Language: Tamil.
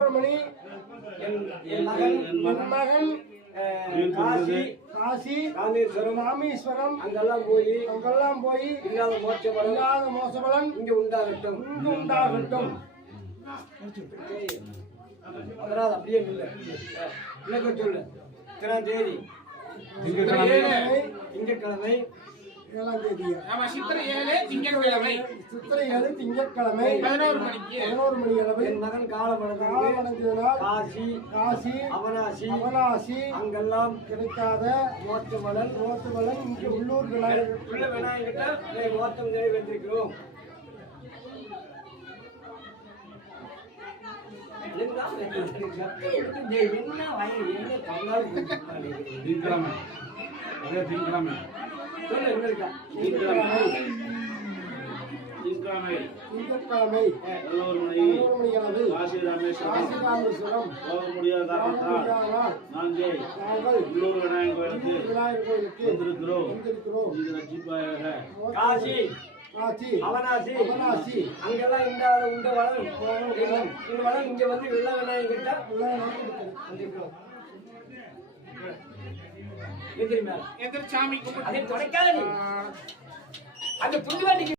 என் மகன் காசி ராமேஸ்வரம் அங்கெல்லாம் போய் இல்லாத மோசபலன் இங்க உண்டாகட்டும். அப்படியே இல்லை சொல்லு. இத்தனாம் தேதி திங்கட்கிழமை 7ஆம் தேதி சித்திரை 7 திங்கட்கிழமை 11 மணி அளவில் என் மகன் காலமடைந்ததினால் காசி அவனாசி அங்கெல்லாம் கிடைக்காத மோட்சபலன் இங்கு உள்ளூர் விநாயகர்கிட்ட மோட்சம் நிறைவேற்றிருக்கிறோம். திங்கட்கிழமை 11 மணி அளவில் காசி ராமேஸ்வரம் போக முடியாத காரணத்தால் நாங்கள் உள்ளூர் விநாயகர் கோயிலுக்கு வந்திருக்கிறோம். இது ரட்சிப்பாயாக. காசி அவனாசி அங்கெல்லாம் இந்த வளம் இங்க வந்து வெள்ள விநாயகர்கிட்ட எதிர்சாமி அதை தொடக்காத அந்த புண்ணியவாட்டிக்கு